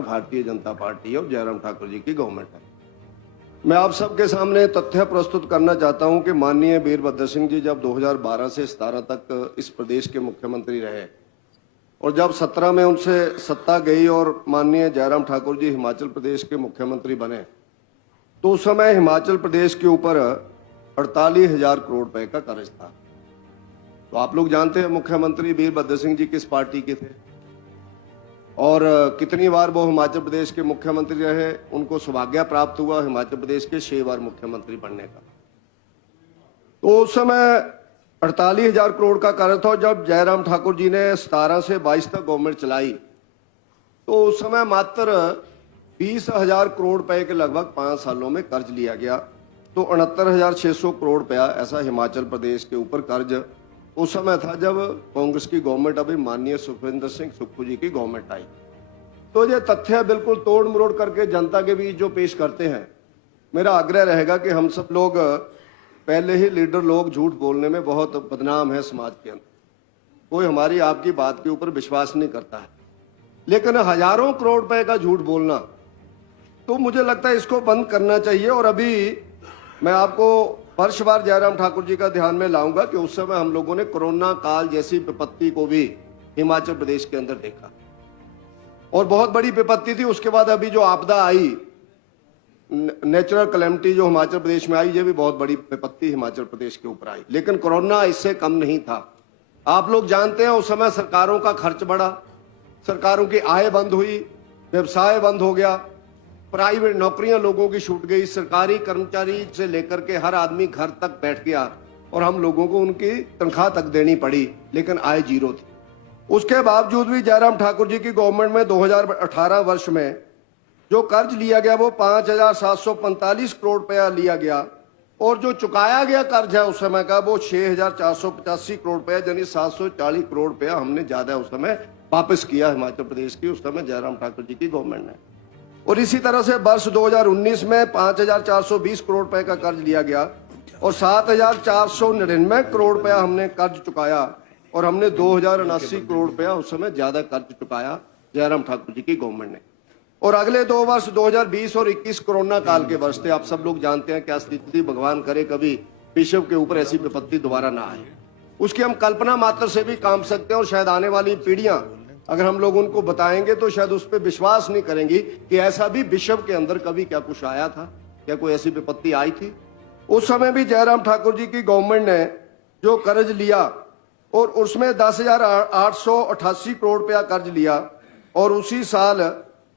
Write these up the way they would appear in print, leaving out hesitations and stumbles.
Bharatiya Janata party और जयराम ठाकुर जी की government है। मैं आप सबके सामने तथ्य प्रस्तुत करना चाहता हूं कि माननीय वीरभद्र सिंह जी जब 2012 से 17 तक इस प्रदेश के मुख्यमंत्री रहे और जब 17 में उनसे सत्ता गई और माननीय जयराम ठाकुर जी हिमाचल प्रदेश के मुख्यमंत्री बने तो उस समय हिमाचल प्रदेश के ऊपर 48,000 करोड़ रुपए का कर्ज था। तो आप लोग जानते हैं मुख्यमंत्री वीरभद्र सिंह जी किस पार्टी के थे और कितनी बार वो हिमाचल प्रदेश के मुख्यमंत्री रहे। उनको सौभाग्य प्राप्त हुआ हिमाचल प्रदेश के 6 बार मुख्यमंत्री बनने का। तो उस समय 48,000 करोड़ का कर्ज था। जब जयराम ठाकुर जी ने 17 से 22 तक गवर्नमेंट चलाई तो उस समय मात्र 20,000 करोड़ रुपए के लगभग 5 सालों में कर्ज लिया गया। तो 69,600 करोड़ रुपया ऐसा हिमाचल प्रदेश के ऊपर कर्ज उस समय था जब कांग्रेस की गवर्नमेंट अभी माननीय सुखविंदर सिंह सुक्खू जी की गवर्नमेंट आई। तो ये तथ्य बिल्कुल तोड़ मरोड़ करके जनता के बीच जो पेश करते हैं, मेरा आग्रह रहेगा कि हम सब लोग पहले ही लीडर लोग झूठ बोलने में बहुत बदनाम है समाज के अंदर। कोई हमारी आपकी बात के ऊपर विश्वास नहीं करता है, लेकिन हजारों करोड़ रुपए का झूठ बोलना तो मुझे लगता है इसको बंद करना चाहिए। और अभी मैं आपको वर्षवार जयराम ठाकुर जी का ध्यान में लाऊंगा कि उस समय हम लोगों ने कोरोना काल जैसी विपत्ति को भी हिमाचल प्रदेश के अंदर देखा और बहुत बड़ी विपत्ति थी। उसके बाद अभी जो आपदा आई, नेचुरल कैलेमिटी जो हिमाचल प्रदेश में आई, ये भी बहुत बड़ी विपत्ति हिमाचल प्रदेश के ऊपर आई, लेकिन कोरोना इससे कम नहीं था। आप लोग जानते हैं उस समय सरकारों का खर्च बढ़ा, सरकारों की आय बंद हुई, व्यवसाय बंद हो गया, प्राइवेट नौकरियां लोगों की छूट गई, सरकारी कर्मचारी से लेकर के हर आदमी घर तक बैठ गया और हम लोगों को उनकी तनख्वाह तक देनी पड़ी, लेकिन आय जीरो थी। उसके बावजूद भी जयराम ठाकुर जी की गवर्नमेंट में 2018 वर्ष में जो कर्ज लिया गया वो 5,745 करोड़ रुपया लिया गया और जो चुकाया गया कर्ज है उस समय का वो 6,485 करोड़ रुपया, यानी 740 करोड़ रुपया हमने ज्यादा उस समय वापस किया हिमाचल प्रदेश की उस समय जयराम ठाकुर जी की गवर्नमेंट ने। और इसी तरह से वर्ष 2019 में 5,420 करोड़ रुपए का कर्ज लिया गया और 7,499 करोड़ रुपया हमने कर्ज चुकाया और हमने 2,079 करोड़ रुपया उस समय ज्यादा कर्ज चुकाया जयराम ठाकुर जी की गवर्नमेंट ने। और अगले 2 वर्ष 2020 और 21 कोरोना काल के वर्ष थे। आप सब लोग जानते हैं क्या स्थिति थी। भगवान करे कभी विश्व के ऊपर ऐसी विपत्ति दोबारा ना आए। उसकी हम कल्पना मात्र से भी काम सकते हैं और शायद आने वाली पीढ़ियां अगर हम लोग उनको बताएंगे तो शायद उस पर विश्वास नहीं करेंगी कि ऐसा भी विश्व के अंदर कभी क्या कुछ आया था, क्या कोई ऐसी विपत्ति आई थी। उस समय भी जयराम ठाकुर जी की गवर्नमेंट ने जो कर्ज लिया और उसमें 10,888 करोड़ रुपया कर्ज लिया और उसी साल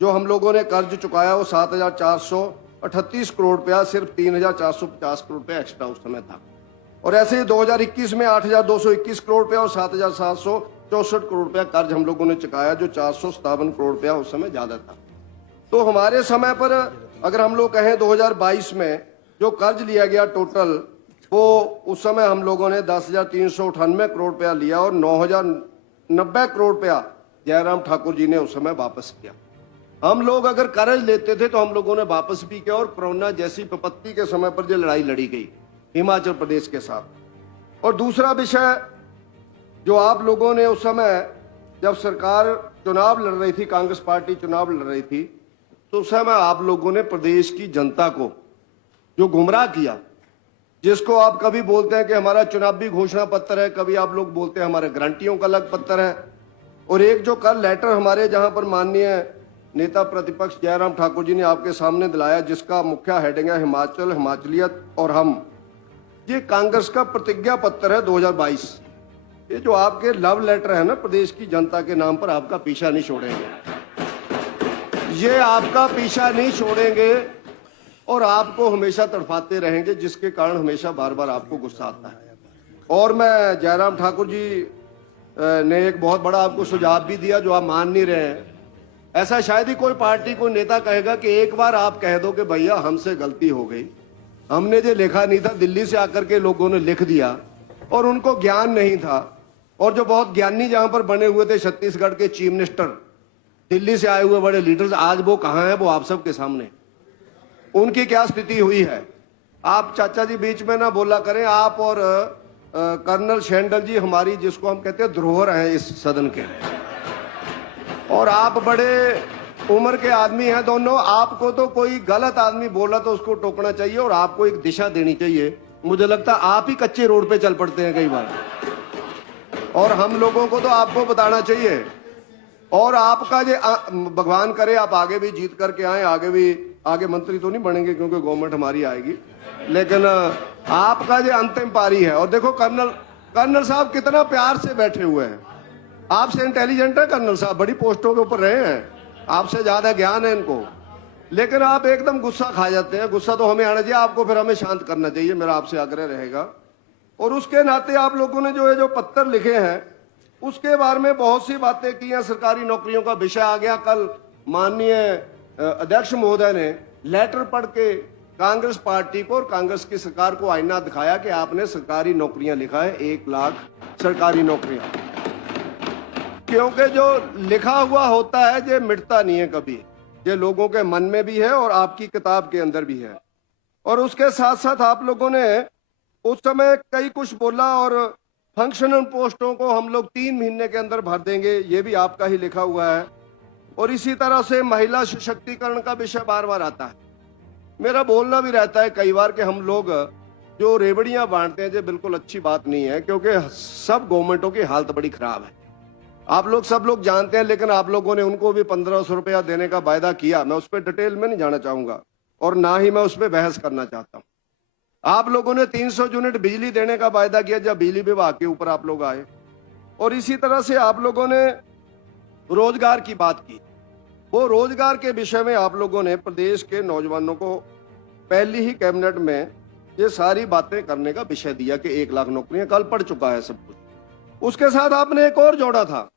जो हम लोगों ने कर्ज चुकाया वो 7,438 करोड़ रुपया, सिर्फ 3,450 करोड़ रुपया एक्स्ट्रा उस समय था। और ऐसे ही 2021 में 8,221 करोड़ रुपया और 7,764 करोड़ रुपया कर्ज हम लोगों ने चुकाया, जो 457 करोड़ रुपया उस समय ज्यादा था। तो हमारे समय पर अगर हम लोग कहें 2022 में जो कर्ज लिया गया टोटल, वो उस समय हम लोगों ने 10,398 करोड़ रुपया लिया और 9,090 करोड़ रुपया जयराम ठाकुर जी ने उस समय वापस किया। हम लोग अगर कर्ज लेते थे तो हम लोगों ने वापस भी किया और कोरोना जैसी विपत्ति के समय पर जो लड़ाई लड़ी गई हिमाचल प्रदेश के साथ। और दूसरा विषय जो आप लोगों ने उस समय जब सरकार चुनाव लड़ रही थी, कांग्रेस पार्टी चुनाव लड़ रही थी, तो उस समय आप लोगों ने प्रदेश की जनता को जो गुमराह किया, जिसको आप कभी बोलते हैं कि हमारा चुनावी घोषणा पत्र है, कभी आप लोग बोलते हैं हमारे गारंटियों का अलग पत्र है। और एक जो कल लेटर हमारे जहां पर माननीय नेता प्रतिपक्ष जयराम ठाकुर जी ने आपके सामने दिलाया, जिसका मुख्य हेडिंग है हिमाचल, हिमाचलियत और हम, ये कांग्रेस का प्रतिज्ञा पत्र है 2022। ये जो आपके लव लेटर है ना प्रदेश की जनता के नाम पर, आपका पीछा नहीं छोड़ेंगे, ये आपका पीछा नहीं छोड़ेंगे और आपको हमेशा तड़पाते रहेंगे, जिसके कारण हमेशा बार बार आपको गुस्सा आता है। और मैं जयराम ठाकुर जी ने एक बहुत बड़ा आपको सुझाव भी दिया जो आप मान नहीं रहे हैं। ऐसा शायद ही कोई पार्टी कोई नेता कहेगा कि एक बार आप कह दो कि भैया हमसे गलती हो गई, हमने जो लिखा नहीं था, दिल्ली से आकर के लोगों ने लिख दिया और उनको ज्ञान नहीं था। और जो बहुत ज्ञानी जहां पर बने हुए थे छत्तीसगढ़ के चीफ मिनिस्टर, दिल्ली से आए हुए बड़े लीडर्स, आज वो कहां है, वो आप सबके सामने, उनकी क्या स्थिति हुई है। आप चाचा जी बीच में ना बोला करें। आप और कर्नल शेंडल जी हमारी, जिसको हम कहते हैं धरोहर हैं इस सदन के, और आप बड़े उम्र के आदमी हैं दोनों। आपको तो कोई गलत आदमी बोला तो उसको टोकना चाहिए और आपको एक दिशा देनी चाहिए। मुझे लगता है आप ही कच्चे रोड पे चल पड़ते हैं कई बार, और हम लोगों को तो आपको बताना चाहिए। और आपका जो भगवान करे आप आगे भी जीत करके आए, आगे मंत्री तो नहीं बनेंगे क्योंकि गवर्नमेंट हमारी आएगी, लेकिन आपका जो अंतिम पारी है। और देखो कर्नल साहब कितना प्यार से बैठे हुए हैं। आपसे इंटेलिजेंट है कर्नल साहब, बड़ी पोस्टों के ऊपर रहे हैं, आपसे ज्यादा ज्ञान है इनको, लेकिन आप एकदम गुस्सा खा जाते हैं। गुस्सा तो हमें आना चाहिए, आपको फिर हमें शांत करना चाहिए, मेरा आपसे आग्रह रहेगा। और उसके नाते आप लोगों ने जो पत्र लिखे हैं उसके बारे में बहुत सी बातें की हैं। सरकारी नौकरियों का विषय आ गया। कल माननीय अध्यक्ष महोदय ने लेटर पढ़ के कांग्रेस पार्टी को और कांग्रेस की सरकार को आईना दिखाया कि आपने सरकारी नौकरियां लिखा है, 1 लाख सरकारी नौकरियां। क्योंकि जो लिखा हुआ होता है ये मिटता नहीं है कभी, ये लोगों के मन में भी है और आपकी किताब के अंदर भी है। और उसके साथ साथ आप लोगों ने उस समय कई कुछ बोला, और फंक्शनल पोस्टों को हम लोग 3 महीने के अंदर भर देंगे, ये भी आपका ही लिखा हुआ है। और इसी तरह से महिला सशक्तिकरण का विषय बार बार आता है। मेरा बोलना भी रहता है कई बार कि हम लोग जो रेवड़ियां बांटते हैं ये बिल्कुल अच्छी बात नहीं है, क्योंकि सब गवर्नमेंटों की हालत बड़ी खराब है। आप लोग सब लोग जानते हैं, लेकिन आप लोगों ने उनको भी 1500 रुपया देने का वायदा किया। मैं उस पर डिटेल में नहीं जाना चाहूंगा और ना ही मैं उस पर बहस करना चाहता हूं। आप लोगों ने 300 यूनिट बिजली देने का वायदा किया जब बिजली विभाग के ऊपर आप लोग आए। और इसी तरह से आप लोगों ने रोजगार की बात की। वो रोजगार के विषय में आप लोगों ने प्रदेश के नौजवानों को पहली ही कैबिनेट में ये सारी बातें करने का विषय दिया कि 1 लाख नौकरियां, कल पड़ चुका है सब कुछ। उसके साथ आपने एक और जोड़ा था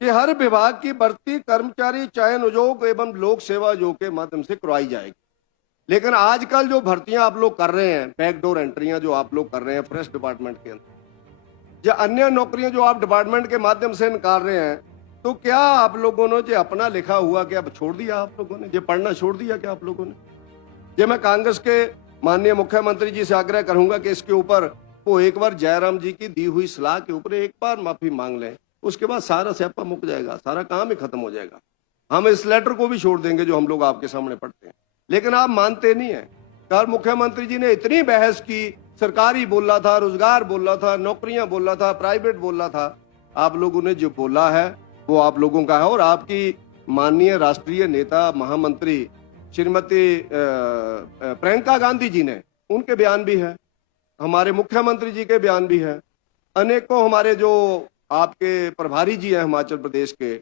कि हर विभाग की भर्ती कर्मचारी चयन आयोग एवं लोक सेवा आयोग के माध्यम से करवाई जाएगी। लेकिन आजकल जो भर्तियां आप लोग कर रहे हैं, बैकडोर एंट्रियां जो आप लोग कर रहे हैं फॉरेस्ट डिपार्टमेंट के अंदर, या अन्य नौकरियां जो आप डिपार्टमेंट के माध्यम से निकाल रहे हैं, तो क्या आप लोगों ने जो अपना लिखा हुआ क्या छोड़ दिया? आप लोगों ने ये पढ़ना छोड़ दिया क्या आप लोगों ने? ये मैं कांग्रेस के माननीय मुख्यमंत्री जी से आग्रह करूंगा कि इसके ऊपर वो एक बार जयराम जी की दी हुई सलाह के ऊपर एक बार माफी मांग लें, उसके बाद सारा स्यापा मुक जाएगा, सारा काम ही खत्म हो जाएगा। हम इस लेटर को भी छोड़ देंगे जो हम लोग आपके सामने पढ़ते हैं, लेकिन आप मानते नहीं है। कल मुख्यमंत्री जी ने इतनी बहस की, सरकारी बोला था, रोजगार बोला था, नौकरियां बोला था, प्राइवेट बोला था। आप लोगों ने जो बोला है वो आप लोगों का है। और आपकी माननीय राष्ट्रीय नेता महामंत्री श्रीमती प्रियंका गांधी जी ने, उनके बयान भी है, हमारे मुख्यमंत्री जी के बयान भी है, अनेकों हमारे जो आपके प्रभारी जी हैं हिमाचल प्रदेश के,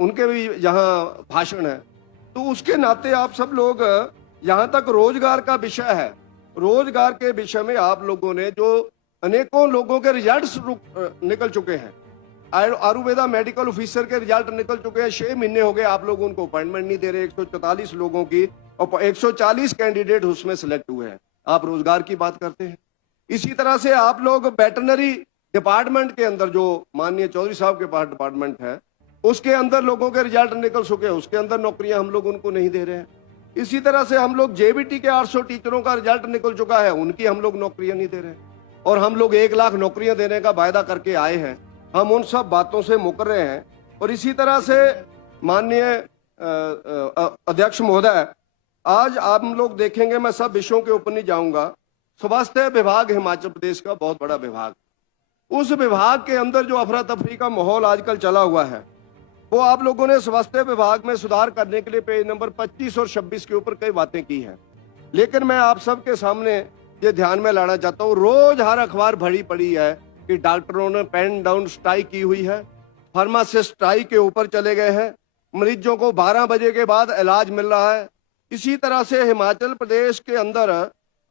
उनके भी यहाँ भाषण है। तो उसके नाते आप सब लोग, यहाँ तक रोजगार का विषय है, रोजगार के विषय में आप लोगों ने जो अनेकों लोगों के रिजल्ट्स निकल चुके हैं, आयुर्वेदा मेडिकल ऑफिसर के रिजल्ट निकल चुके हैं, 6 महीने हो गए, आप लोग उनको अपॉइंटमेंट नहीं दे रहे। 144 लोगों की और 140 कैंडिडेट उसमें सिलेक्ट हुए हैं। आप रोजगार की बात करते हैं। इसी तरह से आप लोग वेटरनरी डिपार्टमेंट के अंदर जो माननीय चौधरी साहब के पास डिपार्टमेंट है, उसके अंदर लोगों के रिजल्ट निकल चुके हैं, उसके अंदर नौकरियां हम लोग उनको नहीं दे रहे हैं। इसी तरह से हम लोग जेबीटी के 800 टीचरों का रिजल्ट निकल चुका है, उनकी हम लोग नौकरियां नहीं दे रहे हैं। और हम लोग 1 लाख नौकरियां देने का वायदा करके आए हैं, हम उन सब बातों से मुकर रहे हैं। और इसी तरह से माननीय अध्यक्ष महोदय, आज आप लोग देखेंगे, मैं सब विषयों के ऊपर नहीं जाऊंगा, स्वास्थ्य विभाग हिमाचल प्रदेश का बहुत बड़ा विभाग, उस विभाग के अंदर जो अफरा तफरी का माहौल आजकल चला हुआ है, वो आप लोगों ने स्वास्थ्य विभाग में सुधार करने के लिए पेज नंबर 25 और 26 के ऊपर कई बातें की हैं। लेकिन मैं आप सबके सामने ये ध्यान में लाना चाहता हूँ, रोज हर अखबार भरी पड़ी है कि डॉक्टरों ने पेन डाउन स्ट्राइक की हुई है, फार्मासिस्ट स्ट्राइक के ऊपर चले गए हैं, मरीजों को 12 बजे के बाद इलाज मिल रहा है। इसी तरह से हिमाचल प्रदेश के अंदर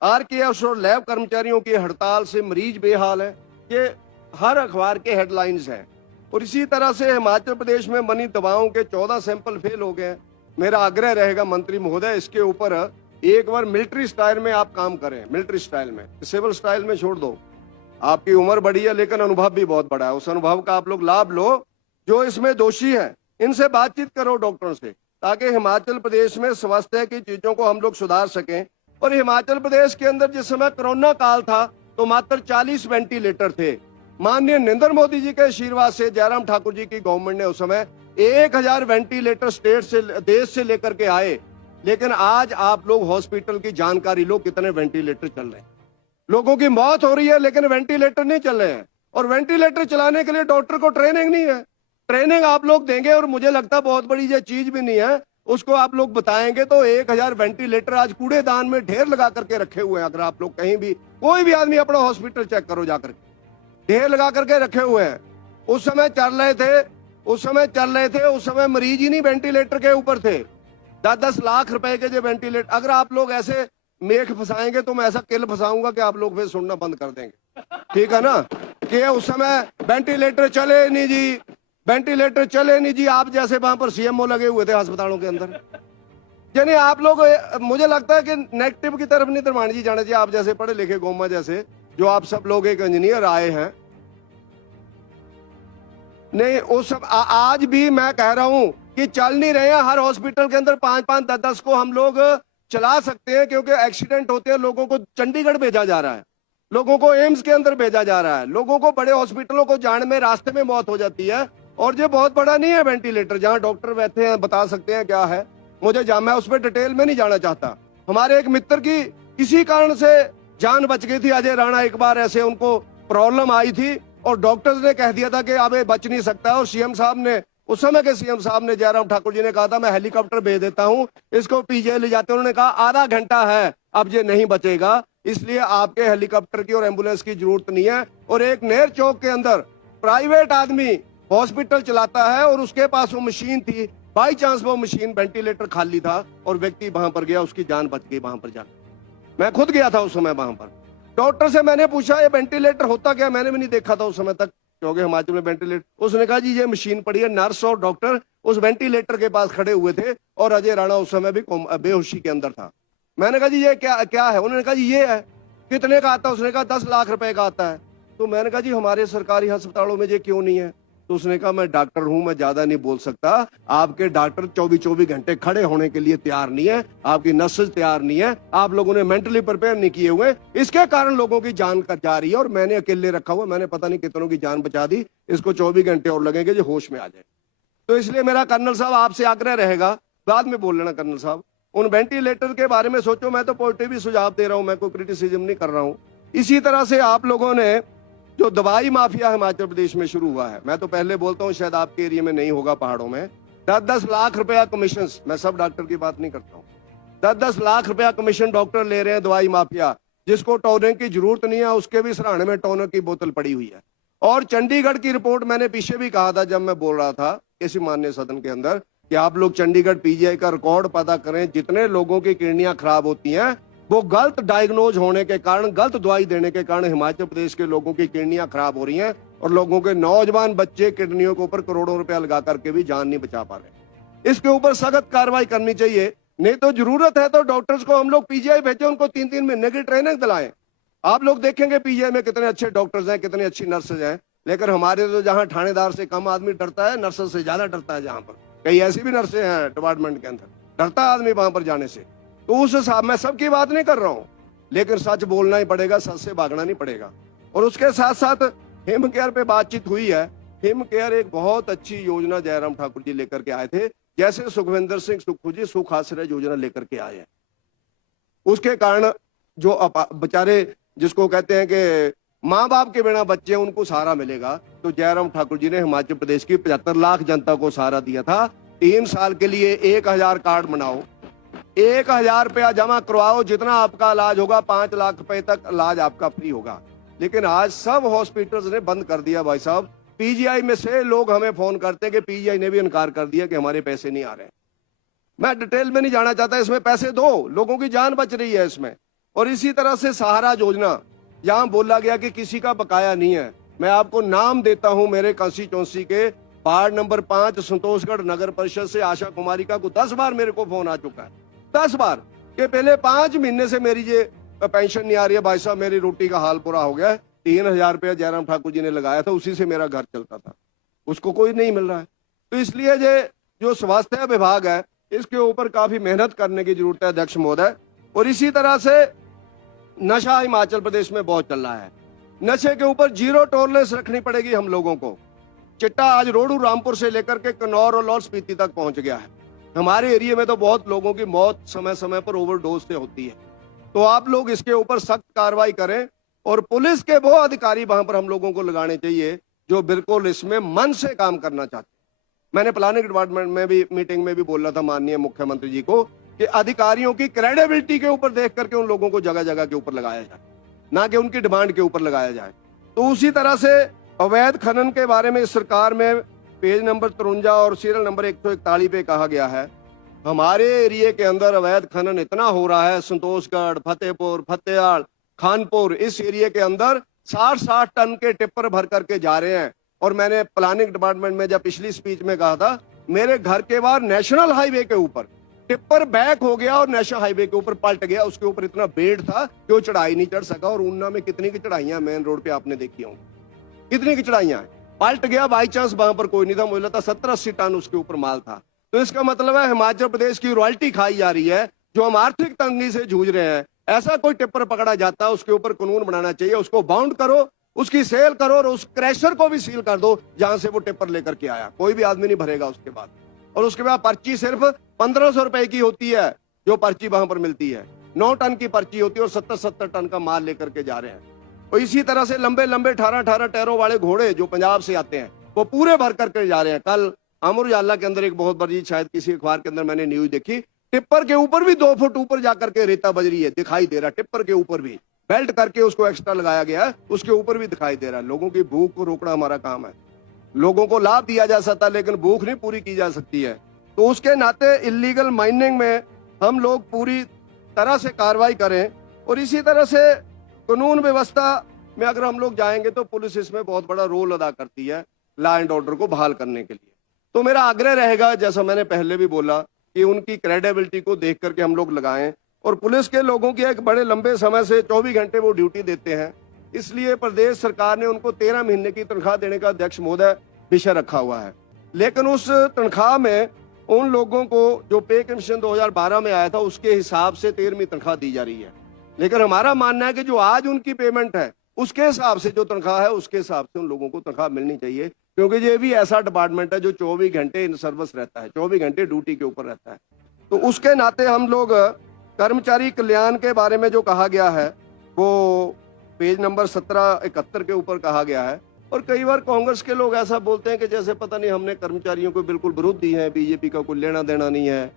आरकेएफ और लैब कर्मचारियों की हड़ताल से मरीज बेहाल है। ये हर अखबार के हेडलाइंस हैं। और इसी तरह से हिमाचल प्रदेश में बनी दवाओं के 14 सैंपल फेल हो गए। मेरा आग्रह रहेगा मंत्री महोदय, इसके ऊपर एक बार मिलिट्री स्टाइल में आप काम करें, मिलिट्री स्टाइल में, सिविल स्टाइल में छोड़ दो। आपकी उम्र बड़ी है लेकिन अनुभव भी बहुत बड़ा है, उस अनुभव का आप लोग लाभ लो। जो इसमें दोषी है इनसे बातचीत करो डॉक्टरों से, ताकि हिमाचल प्रदेश में स्वास्थ्य की चीजों को हम लोग सुधार सकें। और हिमाचल प्रदेश के अंदर जिस समय कोरोना काल था तो मात्र 40 वेंटिलेटर थे। माननीय नरेंद्र मोदी जी के आशीर्वाद से, जयराम ठाकुर जी की गवर्नमेंट ने उस समय 1000 वेंटिलेटर स्टेट से, देश से लेकर के आए, लेकिन आज आप लोग हॉस्पिटल की जानकारी लो, कितने वेंटिलेटर चल रहे हैं। लोगों की मौत हो रही है लेकिन वेंटिलेटर नहीं चल रहे हैं, और वेंटिलेटर चलाने के लिए डॉक्टर को ट्रेनिंग नहीं है। ट्रेनिंग आप लोग देंगे, और मुझे लगता है बहुत बड़ी ये चीज भी नहीं है, उसको आप लोग बताएंगे तो 1000 वेंटिलेटर आज कूड़ेदान में ढेर लगा करके रखे हुए हैं। अगर आप लोग कहीं भी, कोई भी आदमी अपना हॉस्पिटल चेक करो जाकर के, ढेर लगा करके रखे हुए हैं। उस समय चल रहे थे, उस समय मरीज ही नहीं वेंटिलेटर के ऊपर थे। 10-10 लाख रुपए के जो वेंटिलेटर, अगर आप लोग ऐसे मेख फंसाएंगे तो मैं ऐसा किल फंसाऊंगा कि आप लोग फिर सुनना बंद कर देंगे, ठीक है ना। कि उस समय वेंटिलेटर चले नहीं जी, वेंटिलेटर चले नहीं जी, आप जैसे वहां पर सीएमओ लगे हुए थे अस्पतालों के अंदर। यानी आप लोग, मुझे लगता है कि नेगेटिव की तरफ नहीं तरमान जी जाना चाहिए। आप जैसे पढ़े लिखे गोमा जैसे, जो आप सब लोग एक इंजीनियर आए हैं, नहीं उस सब आज भी मैं कह रहा हूं कि चल नहीं रहे हैं। हर हॉस्पिटल के अंदर 5-5, 10-10 को हम लोग चला सकते हैं, क्योंकि एक्सीडेंट होते हैं, लोगों को चंडीगढ़ भेजा जा रहा है, लोगों को एम्स के अंदर भेजा जा रहा है, लोगों को बड़े हॉस्पिटलों को जाने में रास्ते में मौत हो जाती है। और ये बहुत बड़ा नहीं है वेंटिलेटर, जहां डॉक्टर बैठे हैं बता सकते हैं क्या है। मैं उस पर डिटेल में नहीं जाना चाहता। हमारे एक मित्र की इसी कारण से जान बच गई थी, अजय राणा। एक बार ऐसे उनको प्रॉब्लम आई थी और डॉक्टर्स ने कह दिया था कि अब ये बच नहीं सकता, और सीएम साहब ने, उस समय के सीएम साहब ने, जयराम ठाकुर जी ने कहा था मैं हेलीकॉप्टर भेज देता हूं, इसको पीजीआई ले जाते। उन्होंने कहा आधा घंटा है, अब ये नहीं बचेगा, इसलिए आपके हेलीकॉप्टर की और एम्बुलेंस की जरूरत नहीं है। और एक नेर चौक के अंदर प्राइवेट आदमी हॉस्पिटल चलाता है और उसके पास वो मशीन थी, बाई चांस वो मशीन, वेंटिलेटर खाली था और व्यक्ति वहां पर गया, उसकी जान बच गई वहां पर जाकर। मैं खुद गया था उस समय वहां पर। डॉक्टर से मैंने पूछा ये वेंटिलेटर होता क्या, मैंने भी नहीं देखा था उस समय तक, क्योंकि हिमाचल में वेंटिलेटर। उसने कहा जी ये मशीन पड़ी है। नर्स और डॉक्टर उस वेंटिलेटर के पास खड़े हुए थे और अजय राणा उस समय भी बेहोशी के अंदर था। मैंने कहा जी ये क्या है। उन्होंने कहा जी ये है। कितने का आता है? उसने कहा 10 लाख रुपए का आता है। तो मैंने कहा जी हमारे सरकारी अस्पतालों में ये क्यों नहीं है? तो उसने कहा मैं डॉक्टर हूं, मैं ज्यादा नहीं बोल सकता। आपके डॉक्टर 24-24 घंटे खड़े होने के लिए तैयार नहीं है, आपकी नर्सेज तैयार नहीं है, आप लोगों ने मेंटली प्रिपेयर नहीं किए हुए, इसके कारण लोगों की जान जा रही है। और मैंने अकेले रखा हुआ, मैंने पता नहीं कितनों की जान बचा दी, इसको 24 घंटे और लगेंगे जो होश में आ जाए। तो इसलिए मेरा कर्नल साहब आपसे आग्रह रहेगा, बाद में बोल लेना कर्नल साहब, उन वेंटिलेटर के बारे में सोचो। मैं तो पॉजिटिव ही सुझाव दे रहा हूं, मैं कोई क्रिटिसिज्म नहीं कर रहा हूं। इसी तरह से आप लोगों ने जो दवाई माफिया हिमाचल प्रदेश में शुरू हुआ है, मैं तो पहले बोलता हूं शायद आपके एरिया में नहीं होगा, पहाड़ों में 10-10 लाख रुपया कमीशन, मैं सब डॉक्टर की बात नहीं करता हूं, 10-10 लाख रुपया कमीशन डॉक्टर ले रहे हैं, दवाई माफिया, जिसको टोनिक की जरूरत नहीं है, उसके भी सराहने में टोनिक की बोतल पड़ी हुई है। और चंडीगढ़ की रिपोर्ट मैंने पीछे भी कहा था जब मैं बोल रहा था किसी माननीय सदन के अंदर, कि आप लोग चंडीगढ़ पीजीआई का रिकॉर्ड पता करें, जितने लोगों की किडनियां खराब होती हैं वो गलत डायग्नोज होने के कारण, गलत दवाई देने के कारण हिमाचल प्रदेश के लोगों की किडनियां खराब हो रही हैं, और लोगों के नौजवान बच्चे किडनियों के ऊपर करोड़ों रुपया लगा करके भी जान नहीं बचा पा रहे। इसके ऊपर सख्त कार्रवाई करनी चाहिए। नहीं तो जरूरत है तो डॉक्टर्स को हम लोग पीजीआई भेजें, उनको 3-3 महीने की ट्रेनिंग दिलाएं। आप लोग देखेंगे पीजीआई में कितने अच्छे डॉक्टर्स हैं, कितनी अच्छी नर्सेज हैं। लेकिन हमारे तो जहां थानेदार से कम आदमी डरता है, नर्सेज से ज्यादा डरता है। जहां पर कई ऐसी भी नर्सें हैं डिपार्टमेंट के अंदर, डरता है आदमी वहां पर जाने से। तो उस हिसाब, मैं सबकी बात नहीं कर रहा हूं, लेकिन सच बोलना ही पड़ेगा, सच से भागना नहीं पड़ेगा। और उसके साथ साथ हिम केयर पे बातचीत हुई है। हिम केयर एक बहुत अच्छी योजना जयराम ठाकुर जी लेकर के आए थे, जैसे सुखविंदर सिंह सुक्खू जी सुख आश्रय योजना लेकर के आए हैं। उसके कारण जो बेचारे, जिसको कहते हैं कि माँ बाप के बिना बच्चे, उनको सहारा मिलेगा। तो जयराम ठाकुर जी ने हिमाचल प्रदेश की 75 लाख जनता को सहारा दिया था। 3 साल के लिए 1000 कार्ड बनाओ, 1000 रुपया जमा करवाओ, जितना आपका इलाज होगा 5 लाख रुपए तक इलाज आपका फ्री होगा। लेकिन आज सब हॉस्पिटल्स ने बंद कर दिया भाई साहब। पीजीआई में से लोग हमें फोन करते हैं कि पीजीआई ने भी इनकार कर दिया कि हमारे पैसे नहीं आ रहे। मैं डिटेल में नहीं जाना चाहता, इसमें पैसे दो, लोगों की जान बच रही है इसमें। और इसी तरह से सहारा योजना, जहां बोला गया कि किसी का बकाया नहीं है, मैं आपको नाम देता हूं मेरे कंस्टिट्यूंसी के वार्ड नंबर 5 संतोषगढ़ नगर परिषद से आशा कुमारी का को 10 बार मेरे को फोन आ चुका है, 10 बार, कि पहले 5 महीने से मेरी ये पेंशन नहीं आ रही है भाई साहब, मेरी रोटी का हाल पूरा हो गया है। 3000 रुपया जयराम ठाकुर जी ने लगाया था, उसी से मेरा घर चलता था, उसको कोई नहीं मिल रहा है। तो इसलिए ये जो स्वास्थ्य विभाग है, इसके ऊपर काफी मेहनत करने की जरूरत है अध्यक्ष महोदय। और इसी तरह से नशा हिमाचल प्रदेश में बहुत चल रहा है। नशे के ऊपर जीरो टॉलरेंस रखनी पड़ेगी हम लोगों को। चिट्टा आज रोडू रामपुर से लेकर के कन्नौर और लाहौल स्पीति तक पहुंच गया है। हमारे एरिया में तो बहुत लोगों की मौत समय समय पर ओवरडोज से होती है। तो आप लोग इसके ऊपर सख्त कार्रवाई करें और पुलिस के वो अधिकारी वहां पर हम लोगों को लगाने चाहिए जो बिल्कुल इसमें मन से काम करना चाहते हैं। मैंने प्लानिंग डिपार्टमेंट में भी मीटिंग में भी बोला था माननीय मुख्यमंत्री जी को कि अधिकारियों की क्रेडिबिलिटी के ऊपर देख करके उन लोगों को जगह जगह के ऊपर लगाया जाए, ना कि उनकी डिमांड के ऊपर लगाया जाए। तो उसी तरह से अवैध खनन के बारे में इस सरकार में पेज नंबर 53 और सीरियल नंबर 141 पे कहा गया है हमारे एरिया के अंदर अवैध खनन इतना हो रहा है, संतोषगढ़, फतेहपुर, फतेहाल, खानपुर, इस एरिया के अंदर 60-60 टन के टिप्पर भर करके जा रहे हैं। और मैंने प्लानिंग डिपार्टमेंट में जब पिछली स्पीच में कहा था, मेरे घर के बाहर नेशनल हाईवे के ऊपर टिप्पर बैक हो गया और नेशनल हाईवे के ऊपर पलट गया। उसके ऊपर इतना बेड़ था कि वो चढ़ाई नहीं चढ़ सका। और ऊना में कितनी की चढ़ाइयां मेन रोड पे आपने देखी होंगी, कितनी की चढ़ाइयां हैं। पलट गया, बाई चांस वहां पर कोई नहीं था, मुझे लगता 70-80 टन उसके ऊपर माल था। तो इसका मतलब है हिमाचल प्रदेश की रॉयल्टी खाई जा रही है। जो हम आर्थिक तंगी से जूझ रहे हैं, ऐसा कोई टिप्पर पकड़ा जाता है उसके ऊपर कानून बनाना चाहिए, उसको बाउंड करो, उसकी सेल करो और उस क्रैशर को भी सील कर दो जहां से वो टिप्पर लेकर के आया। कोई भी आदमी नहीं भरेगा उसके बाद। और उसके बाद पर्ची सिर्फ 1500 रुपए की होती है जो पर्ची वहां पर मिलती है। 9 टन की पर्ची होती है और 70-70 टन का माल लेकर के जा रहे हैं। और इसी तरह से लंबे लंबे 18-18 टायरों वाले घोड़े जो पंजाब से आते हैं वो पूरे भर करके जा रहे हैं। कल अमर उजाला के अंदर एक बहुत बड़ी, शायद किसी अखबार के अंदर मैंने न्यूज देखी, टिप्पर के ऊपर भी 2 फुट ऊपर जाकर के रेता बज रही है, दिखाई दे रहा। टिप्पर के ऊपर भी बेल्ट करके उसको एक्स्ट्रा लगाया गया है, उसके ऊपर भी दिखाई दे रहा है। लोगों की भूख को रोकना हमारा काम है। लोगों को लाभ दिया जा सकता है लेकिन भूख नहीं पूरी की जा सकती है। तो उसके नाते इलीगल माइनिंग में हम लोग पूरी तरह से कार्रवाई करें। और इसी तरह से कानून व्यवस्था में अगर हम लोग जाएंगे तो पुलिस इसमें बहुत बड़ा रोल अदा करती है लॉ एंड ऑर्डर को बहाल करने के लिए। तो मेरा आग्रह रहेगा, जैसा मैंने पहले भी बोला, कि उनकी क्रेडिबिलिटी को देख करके हम लोग लगाएं। और पुलिस के लोगों की एक बड़े लंबे समय से 24 घंटे वो ड्यूटी देते हैं, इसलिए प्रदेश सरकार ने उनको 13 महीने की तनख्वाह देने का अध्यक्ष महोदय विषय रखा हुआ है। लेकिन उस तनख्वाह में उन लोगों को जो पे कमीशन 2012 में आया था उसके हिसाब से 13वीं तनख्वाह दी जा रही है। लेकिन हमारा मानना है कि जो आज उनकी पेमेंट है उसके हिसाब से जो तनख्वाह है उसके हिसाब से उन लोगों को तनख्वाह मिलनी चाहिए, क्योंकि ये भी ऐसा डिपार्टमेंट है जो 24 घंटे इन सर्विस रहता है, 24 घंटे ड्यूटी के ऊपर रहता है। तो उसके नाते हम लोग कर्मचारी कल्याण के बारे में जो कहा गया है वो पेज नंबर 1771 के ऊपर कहा गया है। और कई बार कांग्रेस के लोग ऐसा बोलते हैं कि जैसे पता नहीं हमने कर्मचारियों को बिल्कुल विरोधी है, बीजेपी का कोई लेना देना नहीं है।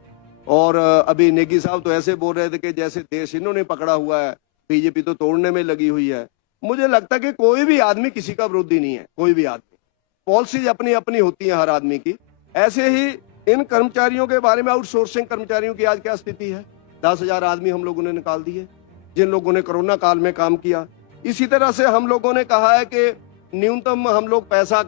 और अभी नेगी साहब तो ऐसे बोल रहे थे कि जैसे देश इन्होंने पकड़ा हुआ है, बीजेपी तो तोड़ने में लगी हुई है। मुझे लगता है कि कोई भी आदमी किसी का विरोधी नहीं है, कोई भी आदमी। पॉलिसीज अपनी अपनी होती है हर आदमी की। ऐसे ही इन कर्मचारियों के बारे में, आउटसोर्सिंग कर्मचारियों की आज क्या स्थिति है। 10,000 आदमी हम लोगों ने निकाल दिए जिन लोगों ने कोरोना काल में काम किया। इसी तरह से हम लोगों ने कहा है कि न्यूनतम हम लोग पैसा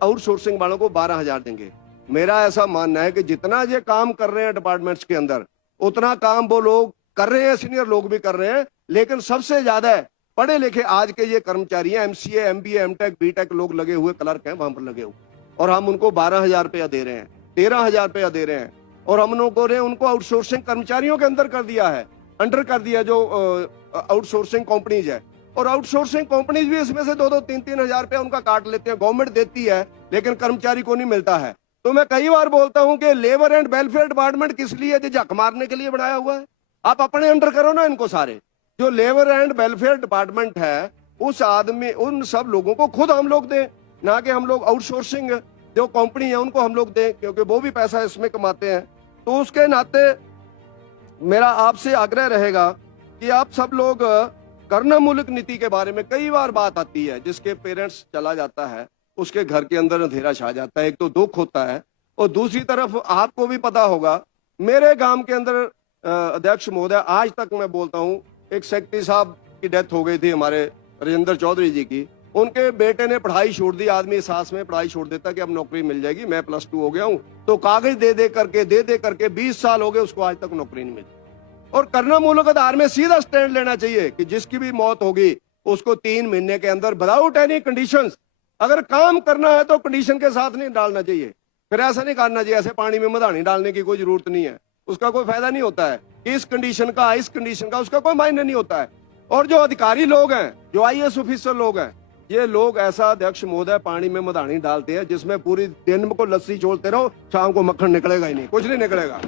आउटसोर्सिंग वालों को 12,000 देंगे। मेरा ऐसा मानना है कि जितना ये काम कर रहे हैं डिपार्टमेंट्स के अंदर उतना काम वो लोग कर रहे हैं, सीनियर लोग भी कर रहे हैं। लेकिन सबसे ज्यादा पढ़े लिखे आज के ये कर्मचारी हैं, MCA, MBA, MTech, BTech लोग लगे हुए, क्लर्क हैं वहां पर लगे हुए, और हम उनको 12,000 रुपया दे रहे हैं, 13,000 रुपया दे रहे हैं। और हम लोगों ने उनको आउटसोर्सिंग कर्मचारियों के अंदर कर दिया है, अंडर कर दिया जो आउटसोर्सिंग कंपनीज है। और आउटसोर्सिंग कंपनीज भी इसमें से 2-2, 3-3 हजार रुपया उनका काट लेते हैं। गवर्नमेंट देती है लेकिन कर्मचारी को नहीं मिलता है। तो मैं कई बार बोलता हूं कि लेबर एंड वेलफेयर डिपार्टमेंट किस लिए झक मारने के लिए बनाया हुआ है। आप अपने अंडर करो ना इनको सारे। जो लेबर एंड वेलफेयर डिपार्टमेंट है उस आदमी, उन सब लोगों को खुद हम लोग दें, ना कि हम लोग आउटसोर्सिंग जो कंपनी है उनको हम लोग दें, क्योंकि वो भी पैसा इसमें कमाते हैं। तो उसके नाते मेरा आपसे आग्रह रहेगा कि आप सब लोग करना मुल्क नीति के बारे में कई बार बात आती है। जिसके पेरेंट्स चला जाता है उसके घर के अंदर अंधेरा छा जाता है, एक तो दुख होता है। और दूसरी तरफ आपको भी पता होगा, मेरे गांव के अंदर अध्यक्ष महोदय, आज तक मैं बोलता हूं, एक सेक्रेटरी साहब की डेथ हो गई थी हमारे राजेंद्र चौधरी जी की। उनके बेटे ने पढ़ाई छोड़ दी। आदमी सास में पढ़ाई छोड़ देता कि अब नौकरी मिल जाएगी, मैं +2 हो गया हूं, तो कागज दे दे करके 20 साल हो गए, उसको आज तक नौकरी नहीं मिली। और करना मूलक आधार में सीधा स्टैंड लेना चाहिए कि जिसकी भी मौत होगी उसको 3 महीने के अंदर विदाउट एनी कंडीशंस, अगर काम करना है तो कंडीशन के साथ नहीं डालना चाहिए। फिर ऐसा नहीं करना चाहिए ऐसे पानी में मधानी डालने की कोई जरूरत नहीं है, उसका कोई फायदा नहीं होता है। इस कंडीशन का उसका कोई मायने नहीं होता है। और जो अधिकारी लोग हैं, जो IAS ऑफिसर लोग हैं, ये लोग ऐसा अध्यक्ष महोदय पानी में मधानी डालते हैं जिसमें पूरी दिन को लस्सी छोड़ते रहो, शाम को मक्खन निकलेगा ही नहीं, कुछ नहीं निकलेगा,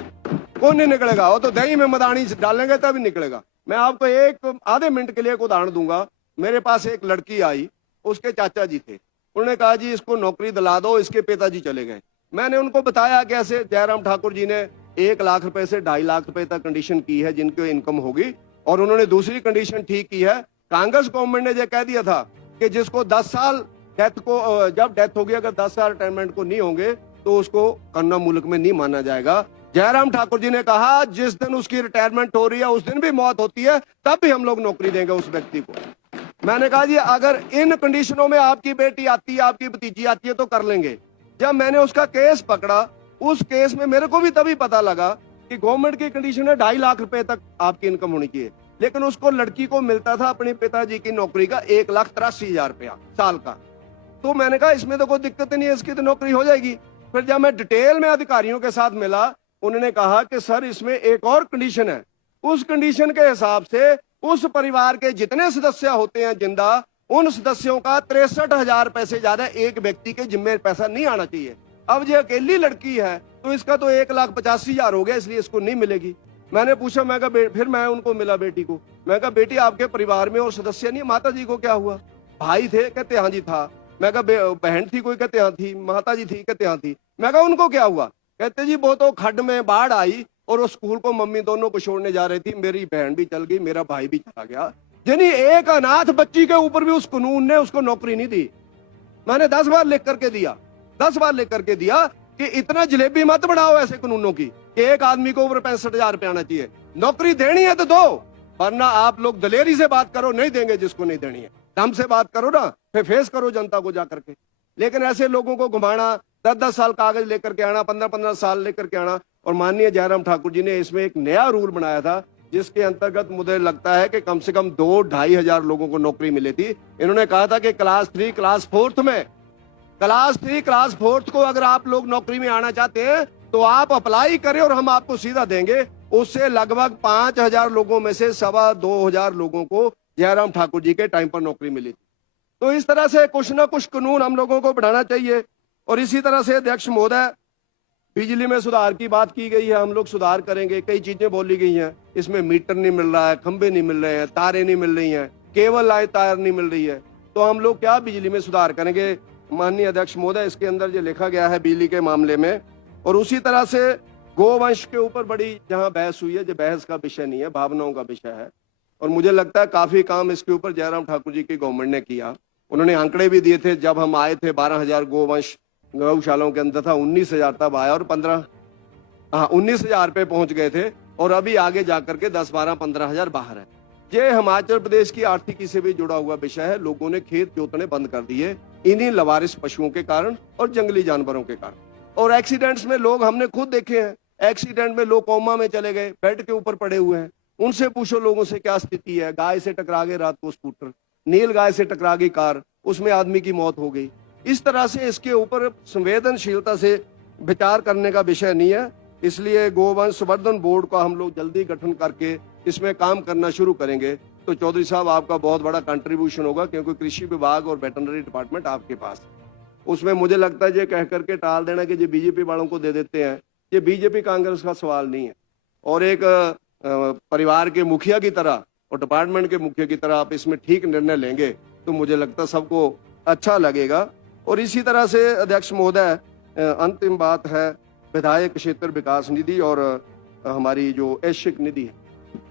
कौन नहीं निकलेगा। वो तो दही में मधानी डालेंगे तभी निकलेगा। मैं आपको एक आधे मिनट के लिए एक उदाहरण दूंगा। मेरे पास एक लड़की आई, उसके चाचा जी थे, उन्होंने कहा जी इसको नौकरी दिला दो, इसके पिताजी चले गए। मैंने उनको बताया कैसे। जयराम ठाकुर जी ने 1 लाख रुपए से 2.5 लाख रुपए तक कंडीशन की है जिनकी इनकम होगी, और उन्होंने दूसरी कंडीशन ठीक की है। कांग्रेस गवर्नमेंट ने यह कह दिया था कि जिसको 10 साल डेथ को, जब डेथ होगी, अगर 10 साल रिटायरमेंट को नहीं होंगे तो उसको कन्ना मुल्क में नहीं माना जाएगा। जयराम ठाकुर जी ने कहा जिस दिन उसकी रिटायरमेंट हो रही है उस दिन भी मौत होती है, तब भी हम लोग नौकरी देंगे उस व्यक्ति को। मैंने कहा जी अगर इन कंडीशनों में आपकी बेटी आती है, आपकी भतीजी आती है तो कर लेंगे। जब मैंने उसका केस पकड़ा, उस केस में मेरे को भी तभी पता लगा कि गवर्नमेंट की कंडीशन है 2.5 लाख रुपए तक आपकी इनकम होनी चाहिए, लेकिन उसको लड़की को मिलता था अपने पिताजी की नौकरी का 1,83,000 रुपया साल का। तो मैंने कहा इसमें तो कोई दिक्कत नहीं है, इसकी तो नौकरी हो जाएगी। फिर जब मैं डिटेल में अधिकारियों के साथ मिला, उन्होंने कहा कि सर इसमें एक और कंडीशन है। उस कंडीशन के हिसाब से उस परिवार के जितने सदस्य होते हैं जिंदा, उन सदस्यों का 63,000 रुपए से ज्यादा एक व्यक्ति के जिम्मे पैसा नहीं आना चाहिए। अब ये अकेली लड़की है तो इसका तो 1,85,000 हो गया, इसलिए इसको नहीं मिलेगी। मैंने पूछा, मैं कहा फिर मैं उनको मिला बेटी को, मैं कहा बेटी आपके परिवार में और सदस्य नहीं, माता जी को क्या हुआ, भाई थे, कहते हाँ जी था। मैं कहा बहन थी कोई, कहते हाँ थी। माता जी थी, कहते हाँ थी। मैं कहा उनको क्या हुआ, कहते जी वो तो खड्ड में बाढ़ आई और वो स्कूल को मम्मी दोनों को छोड़ने जा रही थी, मेरी बहन भी चल गई, मेरा भाई भी चला गया। यानी एक अनाथ बच्ची के ऊपर भी उस कानून ने उसको नौकरी नहीं दी। मैंने 10 बार लिख करके दिया, 10 बार लिख करके दिया कि इतना जलेबी मत बढ़ाओ ऐसे कानूनों की कि एक आदमी को ऊपर 65,000 रुपया आना चाहिए। नौकरी देनी है तो दो, वरना आप लोग दलेरी से बात करो, नहीं देंगे जिसको नहीं देनी है। दम से बात करो ना, फिर फेस करो जनता को जाकर के। लेकिन ऐसे लोगों को घुमाना, 10-10 साल कागज लेकर के आना, 15-15 साल लेकर के आना। और माननीय जयराम ठाकुर जी ने इसमें एक नया रूल बनाया था जिसके अंतर्गत मुझे लगता है कि कम से कम 2-2.5 हजार लोगों को नौकरी मिली थी। इन्होंने कहा था कि क्लास 3 क्लास 4 में, क्लास 3 क्लास 4 को अगर आप लोग नौकरी में आना चाहते हैं तो आप अप्लाई करें और हम आपको सीधा देंगे। उससे लगभग 5,000 लोगों में से 2,25,000 लोगों को जयराम ठाकुर जी के टाइम पर नौकरी मिली थी। तो इस तरह से कुछ ना कुछ कानून हम लोगों को बढ़ाना चाहिए। और इसी तरह से अध्यक्ष महोदय, बिजली में सुधार की बात की गई है, हम लोग सुधार करेंगे। कई चीजें बोली गई हैं, इसमें मीटर नहीं मिल रहा है, खंबे नहीं मिल रहे हैं, तारें नहीं मिल रही हैं, केबल लाइन तार नहीं मिल रही है, तो हम लोग क्या बिजली में सुधार करेंगे। माननीय अध्यक्ष महोदय, इसके अंदर जो लिखा गया है बिजली के मामले में, और उसी तरह से गोवंश के ऊपर बड़ी जहां बहस हुई है, जो बहस का विषय नहीं है, भावनाओं का विषय है। और मुझे लगता है काफी काम इसके ऊपर जयराम ठाकुर जी की गवर्नमेंट ने किया। उन्होंने आंकड़े भी दिए थे, जब हम आए थे 12,000 गोवंश गौशालाओं के अंदर था, 19,000 तब आया और 19,000 पे पहुंच गए थे, और अभी आगे जाकर के 10, 12, 15,000 बाहर है। ये हिमाचल प्रदेश की आर्थिकी से भी जुड़ा हुआ विषय है। लोगों ने खेत जोतने बंद कर दिए इन्हीं लवारिस पशुओं के कारण और जंगली जानवरों के कारण। और एक्सीडेंट्स में लोग हमने खुद देखे हैं, एक्सीडेंट में लोग कोमा में चले गए, बेड के ऊपर पड़े हुए हैं। उनसे पूछो लोगों से क्या स्थिति है। गाय से टकरा गए रात को स्कूटर, नील गाय से टकरा गई कार, उसमें आदमी की मौत हो गई। इस तरह से इसके ऊपर संवेदनशीलता से विचार करने का विषय नहीं है। इसलिए गोवंश संवर्धन बोर्ड का हम लोग जल्दी गठन करके इसमें काम करना शुरू करेंगे। तो चौधरी साहब, आपका बहुत बड़ा कंट्रीब्यूशन होगा, क्योंकि कृषि विभाग और वेटरनरी डिपार्टमेंट आपके पास। उसमें मुझे लगता है ये कह करके टाल देना कि ये बीजेपी वालों को दे देते हैं, ये बीजेपी कांग्रेस का सवाल नहीं है। और एक परिवार के मुखिया की तरह और डिपार्टमेंट के मुखिया की तरह आप इसमें ठीक निर्णय लेंगे तो मुझे लगता है सबको अच्छा लगेगा। और इसी तरह से अध्यक्ष महोदय, अंतिम बात है विधायक क्षेत्र विकास निधि और हमारी जो ऐच्छिक निधि है।